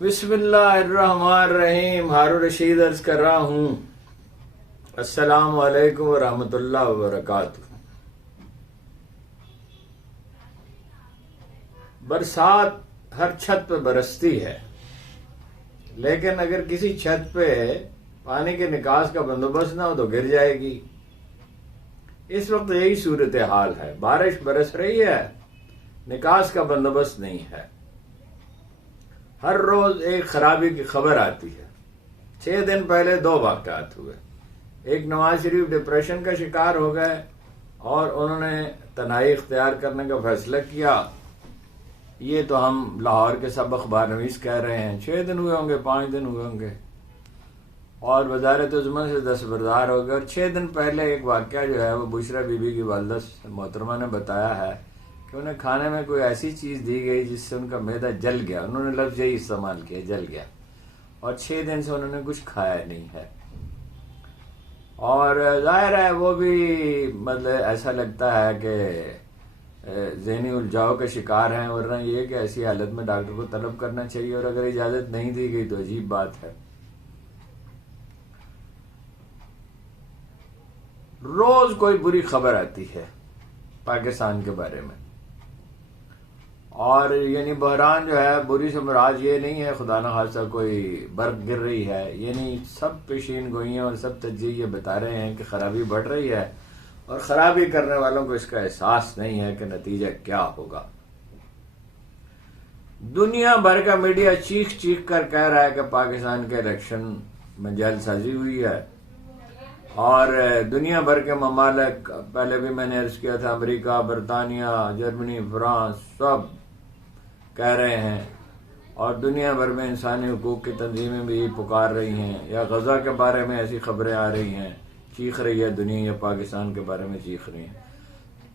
بسم اللہ الرحمن الرحیم. ہارون رشید عرض کر رہا ہوں. السلام علیکم ورحمۃ اللہ وبرکاتہ. برسات ہر چھت پہ برستی ہے، لیکن اگر کسی چھت پہ پانی کے نکاس کا بندوبست نہ ہو تو گر جائے گی. اس وقت یہی صورتحال ہے. بارش برس رہی ہے، نکاس کا بندوبست نہیں ہے. ہر روز ایک خرابی کی خبر آتی ہے. 6 دن پہلے 2 واقعات ہوئے. ایک نواز شریف ڈپریشن کا شکار ہو گئے اور انہوں نے تنہائی اختیار کرنے کا فیصلہ کیا. یہ تو ہم لاہور کے سب اخبار نویس کہہ رہے ہیں. 6 دن ہوئے ہوں گے، 5 دن ہوئے ہوں گے، اور وزارت عظمیٰ سے دستبردار ہو گئے. اور 6 دن پہلے ایک واقعہ جو ہے وہ بشرا بی بی کی والدہ محترمہ نے بتایا ہے کہ انہیں کھانے میں کوئی ایسی چیز دی گئی جس سے ان کا معدہ جل گیا. انہوں نے لفظ یہی استعمال کیا، جل گیا. اور 6 دن سے انہوں نے کچھ کھایا نہیں ہے. اور ظاہر ہے وہ بھی مطلب ایسا لگتا ہے کہ ذہنی الجھاؤ کا شکار ہیں. ورنہ یہ کہ ایسی حالت میں ڈاکٹر کو طلب کرنا چاہیے، اور اگر اجازت نہیں دی گئی تو عجیب بات ہے. روز کوئی بری خبر آتی ہے پاکستان کے بارے میں، اور یعنی بحران جو ہے، بری سے مراد یہ نہیں ہے خدا نخواستہ کوئی برف گر رہی ہے، یعنی سب پیشین گوئیاں اور سب تجزیے یہ بتا رہے ہیں کہ خرابی بڑھ رہی ہے، اور خرابی کرنے والوں کو اس کا احساس نہیں ہے کہ نتیجہ کیا ہوگا. دنیا بھر کا میڈیا چیخ چیخ کر کہہ رہا ہے کہ پاکستان کے الیکشن میں جعل سازی ہوئی ہے، اور دنیا بھر کے ممالک، پہلے بھی میں نے عرض کیا تھا، امریکہ، برطانیہ، جرمنی، فرانس، سب کہہ رہے ہیں. اور دنیا بھر میں انسانی حقوق کی تنظیمیں بھی پکار رہی ہیں، یا غزہ کے بارے میں ایسی خبریں آ رہی ہیں، چیخ رہی ہے دنیا، یا پاکستان کے بارے میں چیخ رہی ہیں.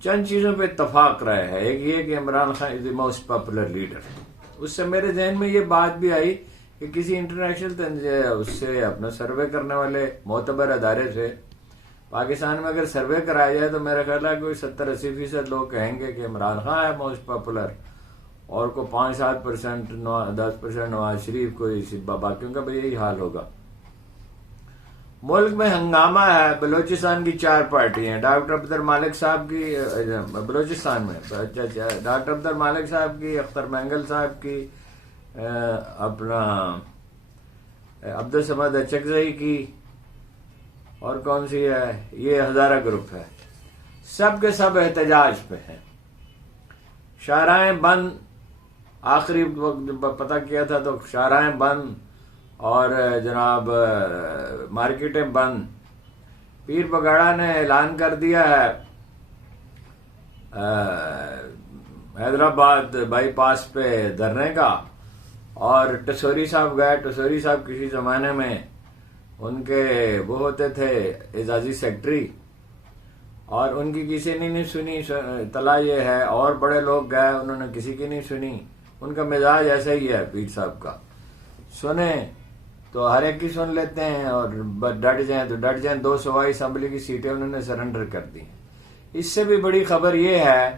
چند چیزوں پہ اتفاق رہے ہے. ایک یہ کہ عمران خان از دی موسٹ پاپولر لیڈر. اس سے میرے ذہن میں یہ بات بھی آئی کہ کسی انٹرنیشنل تنظیم اس سے اپنا سروے کرنے والے معتبر ادارے سے پاکستان میں اگر سروے کرایا جائے تو میرا خیال ہے کوئی 70-80% لوگ کہیں گے کہ عمران خان ہے موسٹ پاپولر، اور کو 5-7%، 10% نواز شریف، کوئی باقیوں کا بھی یہی حال ہوگا. ملک میں ہنگامہ ہے. بلوچستان کی 4 پارٹیاں ہیں. ڈاکٹر عبدال مالک صاحب کی بلوچستان میں، ڈاکٹر عبدال مالک صاحب کی، اختر مینگل صاحب کی، اپنا عبدالصمد اچکزئی کی، اور کون سی ہے، یہ ہزارہ گروپ ہے. سب کے سب احتجاج پہ ہیں. شاہراہیں بند، آخری وقت پتہ کیا تھا تو شاہراہیں بند، اور جناب مارکیٹیں بند. پیر پگاڑا نے اعلان کر دیا ہے حیدرآباد بائی پاس پہ دھرنے کا. اور ٹسوری صاحب گئے. ٹسوری صاحب کسی زمانے میں ان کے وہ ہوتے تھے اعزازی سیکٹری، اور ان کی کسی نے نہیں سنی. اطلاع یہ ہے، اور بڑے لوگ گئے، انہوں نے کسی کی نہیں سنی. ان کا مزاج ایسا ہی ہے پیر صاحب کا، سنیں تو ہر ایک کی سن لیتے ہیں، اور ڈٹ جائیں تو ڈٹ جائیں. 2 صوبائی اسمبلی کی سیٹیں انہوں نے سرنڈر کر دی. اس سے بھی بڑی خبر یہ ہے،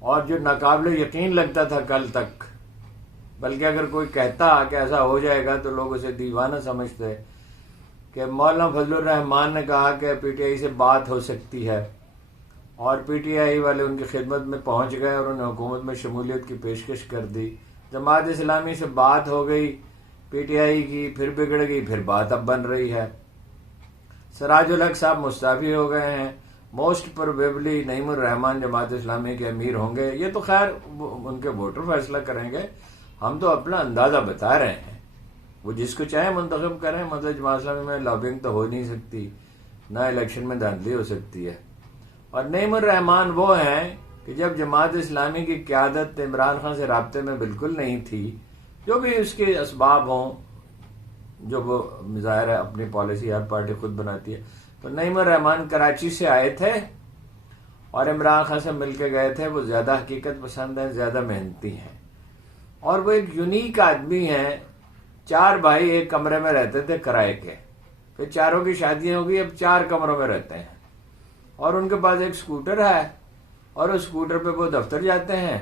اور جو ناقابل یقین لگتا تھا کل تک، بلکہ اگر کوئی کہتا کہ ایسا ہو جائے گا تو لوگ اسے دیوانہ سمجھتے، کہ مولانا فضل الرحمان نے کہا کہ پی ٹی آئی سے بات ہو سکتی ہے، اور پی ٹی آئی والے ان کی خدمت میں پہنچ گئے اور انہیں حکومت میں شمولیت کی پیشکش کر دی. جماعت اسلامی سے بات ہو گئی پی ٹی آئی کی، پھر بگڑ گئی، پھر بات اب بن رہی ہے. سراج الحق صاحب مستعفی ہو گئے ہیں. موسٹ پروبیبلی نعیم الرحمان جماعت اسلامی کے امیر ہوں گے. یہ تو خیر ان کے ووٹر فیصلہ کریں گے، ہم تو اپنا اندازہ بتا رہے ہیں. وہ جس کو چاہے منتخب کریں. مطلب جماعت اسلامی میں لابنگ تو ہو نہیں سکتی، نہ الیکشن میں دھاندلی ہو سکتی ہے. اور نعیم الرحمان وہ ہیں کہ جب جماعت اسلامی کی قیادت عمران خان سے رابطے میں بالکل نہیں تھی، جو بھی اس کے اسباب ہوں، جو وہ ظاہر ہے اپنی پالیسی ہر پارٹی خود بناتی ہے، تو نعیم الرحمان کراچی سے آئے تھے اور عمران خان سے مل کے گئے تھے. وہ زیادہ حقیقت پسند ہیں، زیادہ محنتی ہیں، اور وہ ایک یونیک آدمی ہیں. 4 بھائی ایک کمرے میں رہتے تھے کرائے کے، پھر چاروں کی شادیاں ہو گئی، اب 4 کمروں میں رہتے ہیں. اور ان کے پاس ایک سکوٹر ہے، اور اس سکوٹر پہ وہ دفتر جاتے ہیں،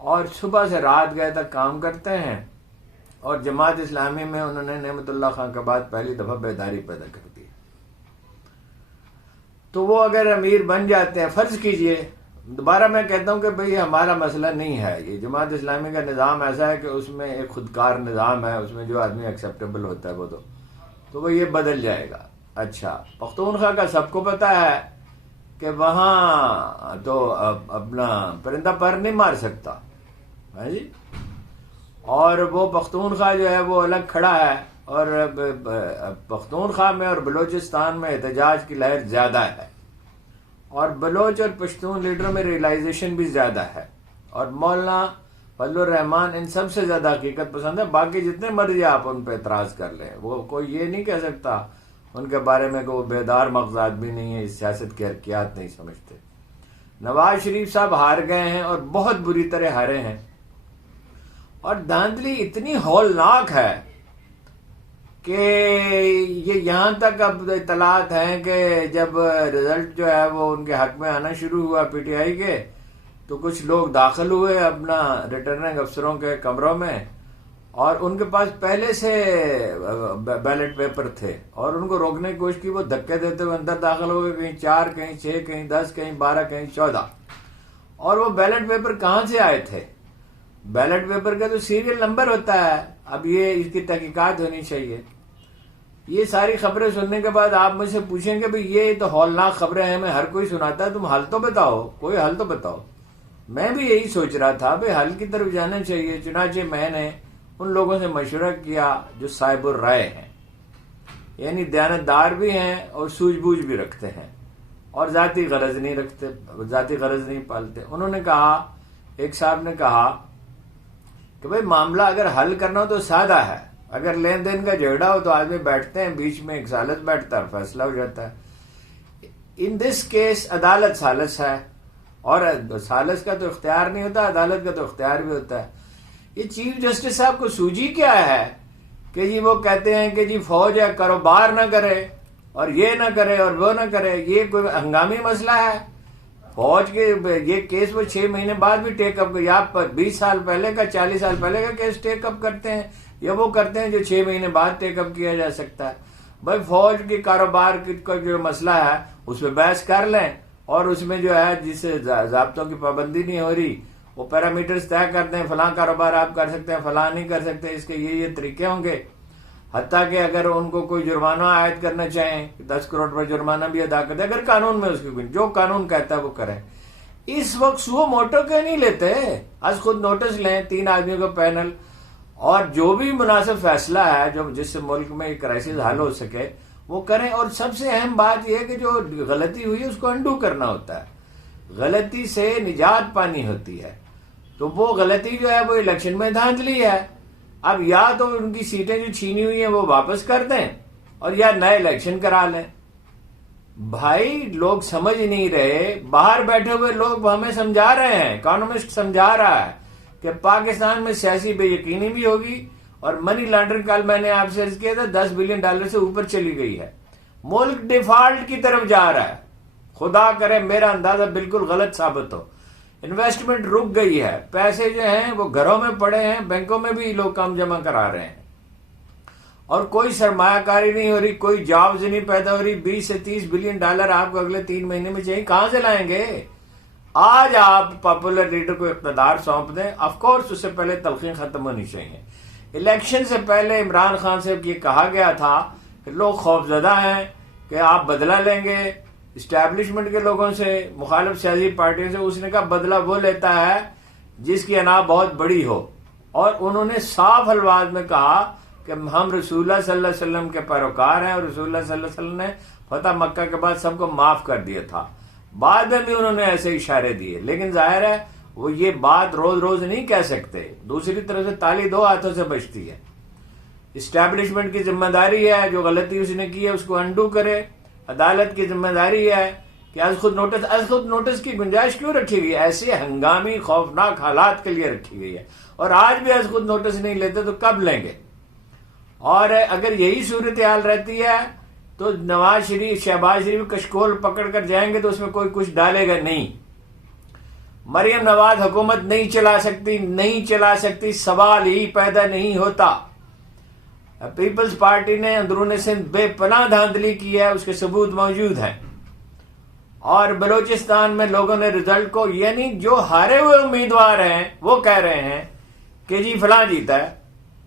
اور صبح سے رات گئے تک کام کرتے ہیں، اور جماعت اسلامی میں انہوں نے نعمت اللہ خان کے بعد پہلی دفعہ بیداری پیدا کر دی. تو وہ اگر امیر بن جاتے ہیں، فرض کیجئے، دوبارہ میں کہتا ہوں کہ بھئی ہمارا مسئلہ نہیں ہے، یہ جماعت اسلامی کا نظام ایسا ہے کہ اس میں ایک خودکار نظام ہے، اس میں جو آدمی ایکسیپٹیبل ہوتا ہے وہ تو وہ یہ بدل جائے گا. اچھا، پختونخوا کا سب کو پتا ہے کہ وہاں تو اپنا پرندہ پر نہیں مار سکتا ہے جی، اور وہ پختونخوا جو ہے وہ الگ کھڑا ہے، اور پختونخوا میں اور بلوچستان میں احتجاج کی لہر زیادہ ہے، اور بلوچ اور پشتون لیڈروں میں ریئلائزیشن بھی زیادہ ہے، اور مولانا فضل الرحمان ان سب سے زیادہ حقیقت پسند ہے. باقی جتنے مرضی آپ ان پہ اعتراض کر لیں، وہ کوئی یہ نہیں کہہ سکتا ان کے بارے میں کہ وہ بیدار مغز آدمی نہیں ہے، سیاست کی حرکیات نہیں سمجھتے. نواز شریف صاحب ہار گئے ہیں اور بہت بری طرح ہارے ہیں، اور دھاندلی اتنی ہولناک ہے کہ یہ یہاں تک اب اطلاعات ہیں کہ جب رزلٹ جو ہے وہ ان کے حق میں آنا شروع ہوا پی ٹی آئی کے، تو کچھ لوگ داخل ہوئے اپنا ریٹرننگ افسروں کے کمروں میں، اور ان کے پاس پہلے سے بیلٹ پیپر تھے، اور ان کو روکنے کی کوشش کی، وہ دھکے دیتے ہوئے اندر داخل ہو گئے، کہیں 4 کہیں 6 کہیں 10 کہیں 12 کہیں 14. اور وہ بیلٹ پیپر کہاں سے آئے تھے؟ بیلٹ پیپر کا تو سیریل نمبر ہوتا ہے. اب یہ اس کی تحقیقات ہونی چاہیے. یہ ساری خبریں سننے کے بعد آپ مجھ سے پوچھیں گے بھئی یہ تو ہولناک خبریں ہیں، ہمیں ہر کوئی سناتا ہے، تم حل تو بتاؤ، کوئی حل تو بتاؤ. میں بھی یہی سوچ رہا تھا بھئی حل کی طرف جانا چاہیے. چنانچہ میں نے ان لوگوں سے مشورہ کیا جو صاحب الرائے ہیں، یعنی دیانتدار بھی ہیں اور سوجھ بوجھ بھی رکھتے ہیں، اور ذاتی غرض نہیں رکھتے، ذاتی غرض نہیں پالتے. انہوں نے کہا، ایک صاحب نے کہا کہ بھئی معاملہ اگر حل کرنا ہو تو سادہ ہے، اگر لین دین کا جھگڑا ہو تو آدمی بیٹھتے ہیں، بیچ میں ایک ثالث بیٹھتا ہے، فیصلہ ہو جاتا ہے. ان دس کیس عدالت ثالث ہے، اور ثالث کا تو اختیار نہیں ہوتا، عدالت کا تو اختیار بھی ہوتا ہے. یہ چیف جسٹس صاحب کو سوجی کیا ہے کہ جی وہ کہتے ہیں کہ جی فوج ہے، کاروبار نہ کرے اور یہ نہ کرے اور وہ نہ کرے. یہ کوئی ہنگامی مسئلہ ہے؟ فوج کے یہ کیس وہ 6 مہینے بعد بھی ٹیک اپ، یا 20 سال پہلے کا 40 سال پہلے کا کیس ٹیک اپ کرتے ہیں، یا وہ کرتے ہیں جو 6 مہینے بعد ٹیک اپ کیا جا سکتا ہے. بھائی فوج کے کاروبار کا جو مسئلہ ہے اس پہ بحث کر لیں، اور اس میں جو ہے جس سے ضابطوں کی پابندی نہیں ہو رہی وہ پیرامیٹرز طے کر دیں، فلاں کاروبار آپ کر سکتے ہیں، فلاں نہیں کر سکتے، اس کے یہ طریقے ہوں گے. حتیٰ کہ اگر ان کو کوئی جرمانہ عائد کرنا چاہیں 10 کروڑ پر جرمانہ بھی ادا کر دیں، اگر قانون میں اس کی جو قانون کہتا ہے وہ کریں. اس وقت سو موٹو کے نہیں لیتے، از خود نوٹس لیں 3 آدمیوں کا پینل، اور جو بھی مناسب فیصلہ ہے جو جس سے ملک میں کرائسس حل ہو سکے وہ کریں. اور سب سے اہم بات یہ ہے کہ جو غلطی ہوئی ہے اس کو انڈو کرنا ہوتا ہے، غلطی سے نجات پانی ہوتی ہے. تو وہ غلطی جو ہے وہ الیکشن میں دھاندلی ہے. اب یا تو ان کی سیٹیں جو چھینی ہوئی ہیں وہ واپس کر دیں، اور یا نئے الیکشن کرا لیں. بھائی لوگ سمجھ نہیں رہے، باہر بیٹھے ہوئے لوگ ہمیں سمجھا رہے ہیں، اکانومسٹ سمجھا رہا ہے کہ پاکستان میں سیاسی بے یقینی بھی ہوگی، اور منی لانڈرنگ کل میں نے آپ سے عرض کیا تھا $10 بلین سے اوپر چلی گئی ہے. ملک ڈیفالٹ کی طرف جا رہا ہے. خدا کرے میرا اندازہ بالکل غلط ثابت ہو. انویسٹمنٹ رک گئی ہے، پیسے جو ہیں وہ گھروں میں پڑے ہیں، بینکوں میں بھی لوگ کم جمع کرا رہے ہیں، اور کوئی سرمایہ کاری نہیں ہو رہی، کوئی جابز نہیں پیدا ہو رہی. $20 سے $30 بلین آپ کو اگلے 3 مہینے میں چاہیے، کہاں سے لائیں گے؟ آج آپ پاپولر لیڈر کو اقتدار سونپ دیں، آف کورس اس سے پہلے تلخین ختم ہونی چاہیے. الیکشن سے پہلے عمران خان سے یہ کہا گیا تھا کہ لوگ خوفزدہ ہیں کہ آپ بدلہ لیں گے اسٹیبلشمنٹ کے لوگوں سے، مخالف سیاسی پارٹیوں سے. اس نے کہا بدلہ وہ لیتا ہے جس کی انا بہت بڑی ہو، اور انہوں نے صاف الفاظ میں کہا کہ ہم رسول اللہ صلی اللہ علیہ وسلم کے پیروکار ہیں، اور رسول اللہ صلی اللہ علیہ وسلم نے فتح مکہ کے بعد سب کو معاف کر دیا تھا. بعد میں بھی انہوں نے ایسے اشارے دیے، لیکن ظاہر ہے وہ یہ بات روز روز نہیں کہہ سکتے. دوسری طرف سے تالی 2 ہاتھوں سے بجتی ہے. اسٹیبلشمنٹ کی ذمہ داری ہے جو غلطی اس نے کی ہے اس کو انڈو کرے. عدالت کی ذمہ داری ہے کہ از خود نوٹس کی گنجائش کیوں رکھی گئی ہے؟ ایسے ہنگامی خوفناک حالات کے لیے رکھی گئی ہے، اور آج بھی از خود نوٹس نہیں لیتے تو کب لیں گے؟ اور اگر یہی صورتحال رہتی ہے تو نواز شریف شہباز شریف کشکول پکڑ کر جائیں گے تو اس میں کوئی کچھ ڈالے گا نہیں. مریم نواز حکومت نہیں چلا سکتی، سوال ہی پیدا نہیں ہوتا۔ پیپلز پارٹی نے اندرون سندھ بے پناہ دھاندلی کی ہے، اس کے ثبوت موجود ہیں۔ اور بلوچستان میں لوگوں نے رزلٹ کو، یعنی جو ہارے ہوئے امیدوار ہیں وہ کہہ رہے ہیں کہ جی فلاں جیتا ہے،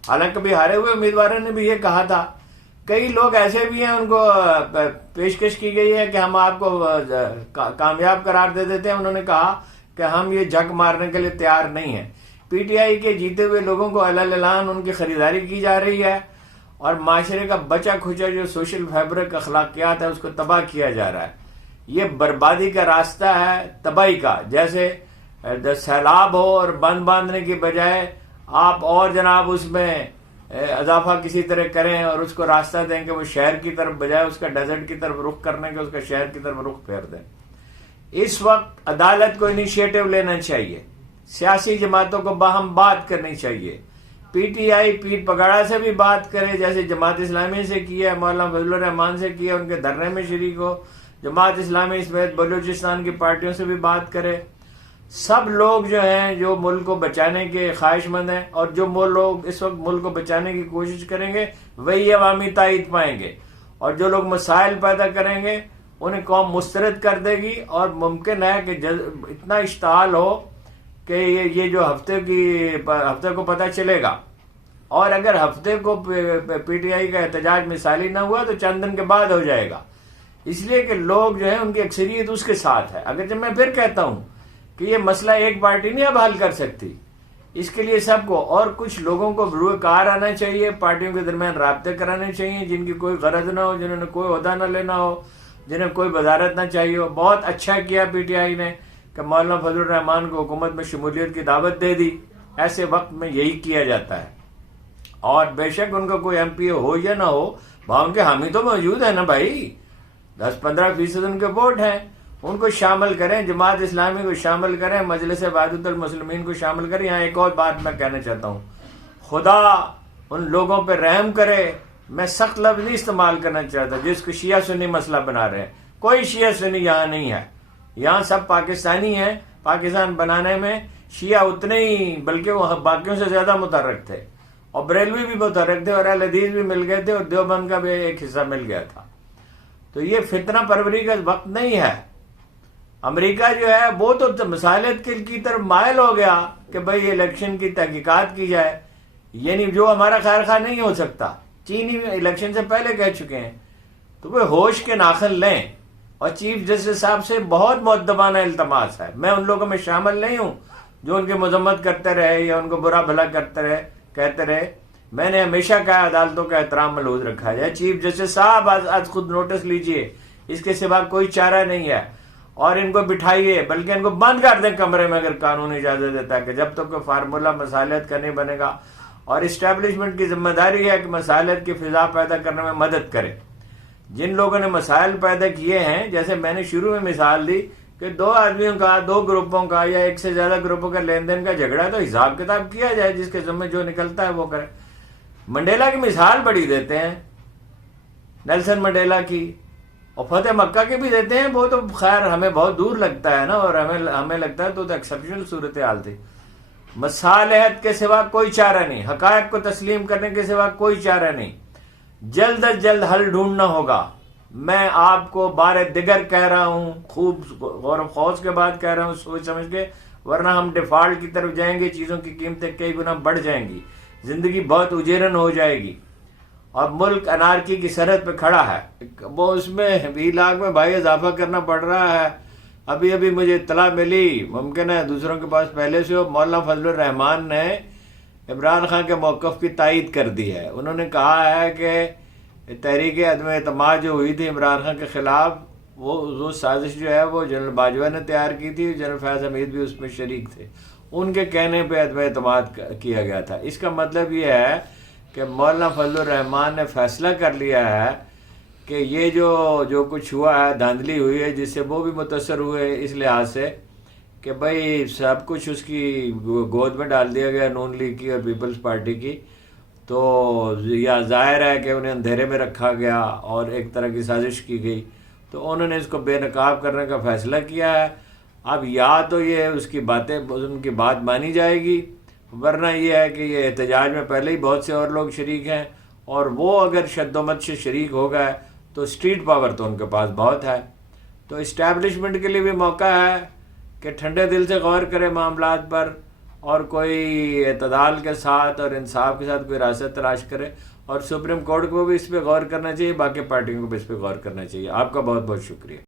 حالانکہ بھی ہارے ہوئے امیدواروں نے بھی یہ کہا تھا۔ کئی لوگ ایسے بھی ہیں، ان کو پیشکش کی گئی ہے کہ ہم آپ کو کامیاب قرار دے دیتے ہیں، انہوں نے کہا کہ ہم یہ جھک مارنے کے لیے تیار نہیں ہیں۔ پی ٹی آئی کے جیتے ہوئے لوگوں کو علل اعلان ان کی خریداری کی جا رہی ہے، اور معاشرے کا بچا کھچا جو سوشل فیبرک اخلاقیات ہے اس کو تباہ کیا جا رہا ہے۔ یہ بربادی کا راستہ ہے، تباہی کا۔ جیسے سیلاب ہو اور بند باندھنے کی بجائے آپ اور جناب اس میں اضافہ کسی طرح کریں اور اس کو راستہ دیں کہ وہ شہر کی طرف بجائے اس کا ڈیزرٹ کی طرف رخ کرنے کے اس کا شہر کی طرف رخ پھیر دیں۔ اس وقت عدالت کو انیشیٹو لینا چاہیے، سیاسی جماعتوں کو باہم بات کرنی چاہیے۔ پی ٹی آئی پیر پگاڑا سے بھی بات کرے، جیسے جماعت اسلامی سے کیا ہے، مولانا فضل الرحمان سے کیا، ان کے دھرنے میں شریک ہو۔ جماعت اسلامی سمیت بلوچستان کی پارٹیوں سے بھی بات کرے۔ سب لوگ جو ہیں جو ملک کو بچانے کے خواہش مند ہیں، اور جو لوگ اس وقت ملک کو بچانے کی کوشش کریں گے وہی عوامی تائید پائیں گے، اور جو لوگ مسائل پیدا کریں گے انہیں قوم مسترد کر دے گی۔ اور ممکن ہے کہ اتنا اشتعال ہو کہ یہ جو ہفتے کو پتہ چلے گا، اور اگر ہفتے کو پی ٹی آئی کا احتجاج مثالی نہ ہوا تو چند دن کے بعد ہو جائے گا، اس لیے کہ لوگ جو ہیں ان کی اکثریت اس کے ساتھ ہے۔ اگر جب میں پھر کہتا ہوں کہ یہ مسئلہ ایک پارٹی نہیں اب حل کر سکتی، اس کے لیے سب کو اور کچھ لوگوں کو روئے کار آنا چاہیے، پارٹیوں کے درمیان رابطے کرانے چاہیے، جن کی کوئی غرض نہ ہو، جنہوں نے کوئی عہدہ نہ لینا ہو، جنہیں کوئی وزارت نہ چاہیے ہو۔ بہت اچھا کیا پی ٹی آئی نے کہ مولانا فضل الرحمان کو حکومت میں شمولیت کی دعوت دے دی۔ ایسے وقت میں یہی کیا جاتا ہے، اور بے شک ان کا کوئی ایم پی ہو یا نہ ہو، وہاں ان کے حامی تو موجود ہیں نا بھائی، 10-15% ان کے ووٹ ہیں، ان کو شامل کریں، جماعت اسلامی کو شامل کریں، مجلس وحدت المسلمین کو شامل کریں۔ یہاں ایک اور بات میں کہنا چاہتا ہوں، خدا ان لوگوں پہ رحم کرے، میں سخت لفظ نہیں استعمال کرنا چاہتا، جس کو شیعہ سنی مسئلہ بنا رہے ہیں۔ کوئی شیعہ سنی یہاں نہیں ہے، یہاں سب پاکستانی ہیں۔ پاکستان بنانے میں شیعہ اتنے ہی بلکہ وہ باقیوں سے زیادہ متحرک تھے، اور بریلوی بھی متحرک تھے، اور اہل حدیث بھی مل گئے تھے، اور دیوبند کا بھی ایک حصہ مل گیا تھا۔ تو یہ فتنہ پروری کا وقت نہیں ہے۔ امریکہ جو ہے وہ تو مسالت کی طرف مائل ہو گیا کہ بھئی الیکشن کی تحقیقات کی جائے، یعنی جو ہمارا خیر خواہ نہیں ہو سکتا۔ چینی الیکشن سے پہلے کہہ چکے ہیں، تو وہ ہوش کے ناخن لیں۔ اور چیف جسٹس صاحب سے بہت مؤدبانہ التماس ہے، میں ان لوگوں میں شامل نہیں ہوں جو ان کی مذمت کرتے رہے یا ان کو برا بھلا کہتے رہے۔ میں نے ہمیشہ کہا عدالتوں کا احترام ملحوظ رکھا جائے۔ چیف جسٹس صاحب آج خود نوٹس لیجئے، اس کے سوا کوئی چارہ نہیں ہے، اور ان کو بٹھائیے، بلکہ ان کو بند کر دیں کمرے میں اگر قانون اجازت دیتا ہے، کہ جب تک کوئی فارمولہ مصالحت کا نہیں بنے گا۔ اور اسٹیبلشمنٹ کی ذمہ داری ہے کہ مصالحت کی فضا پیدا کرنے میں مدد کرے۔ جن لوگوں نے مسائل پیدا کیے ہیں، جیسے میں نے شروع میں مثال دی کہ 2 آدمیوں کا، 2 گروپوں کا یا ایک سے زیادہ گروپوں کا لین دین کا جھگڑا، تو حساب کتاب کیا جائے، جس کے ذمہ جو نکلتا ہے وہ کرے۔ منڈیلا کی مثال بڑی دیتے ہیں، نیلسن منڈیلا کی، اور فتح مکہ کی بھی دیتے ہیں، وہ تو خیر ہمیں بہت دور لگتا ہے نا، اور ہمیں لگتا ہے تو ایکسپشنل صورتحال تھی۔ مصالحت کے سوا کوئی چارہ نہیں، حقائق کو تسلیم کرنے کے سوا کوئی چارہ نہیں، جلد از جلد حل ڈھونڈنا ہوگا۔ میں آپ کو بار دیگر کہہ رہا ہوں، خوب غور و خوض کے بعد کہہ رہا ہوں، سوچ سمجھ کے، ورنہ ہم ڈیفالٹ کی طرف جائیں گے، چیزوں کی قیمتیں کئی گنا بڑھ جائیں گی، زندگی بہت اجیرن ہو جائے گی، اور ملک انارکی کی سرحد پہ کھڑا ہے۔ وہ اس میں 20 لاکھ میں بھائی اضافہ کرنا پڑ رہا ہے۔ ابھی مجھے اطلاع ملی، ممکن ہے دوسروں کے پاس پہلے سے ہو، مولانا فضل الرحمان نے عمران خان کے موقف کی تائید کر دی ہے۔ انہوں نے کہا ہے کہ تحریک عدم اعتماد جو ہوئی تھی عمران خان کے خلاف، وہ سازش جو ہے وہ جنرل باجوہ نے تیار کی تھی، جنرل فیاض حمید بھی اس میں شریک تھے، ان کے کہنے پہ عدم اعتماد کیا گیا تھا۔ اس کا مطلب یہ ہے کہ مولانا فضل الرحمان نے فیصلہ کر لیا ہے کہ یہ جو کچھ ہوا ہے، دھاندلی ہوئی ہے، جس سے وہ بھی متاثر ہوئے اس لحاظ سے کہ بھئی سب کچھ اس کی گود میں ڈال دیا گیا، نون لیگ کی اور پیپلز پارٹی کی، تو یا ظاہر ہے کہ انہیں اندھیرے میں رکھا گیا اور ایک طرح کی سازش کی گئی، تو انہوں نے اس کو بے نقاب کرنے کا فیصلہ کیا ہے۔ اب یا تو یہ اس کی باتیں ان کی بات مانی جائے گی، ورنہ یہ ہے کہ یہ احتجاج میں پہلے ہی بہت سے اور لوگ شریک ہیں، اور وہ اگر شد و مت سے شریک ہو گئے تو اسٹریٹ پاور تو ان کے پاس بہت ہے۔ تو اسٹیبلشمنٹ کے لیے بھی موقع ہے کہ ٹھنڈے دل سے غور کرے معاملات پر، اور کوئی اعتدال کے ساتھ اور انصاف کے ساتھ کوئی راستہ تلاش کرے، اور سپریم کورٹ کو بھی اس پہ غور کرنا چاہیے، باقی پارٹیوں کو بھی اس پہ غور کرنا چاہیے۔ آپ کا بہت بہت شکریہ۔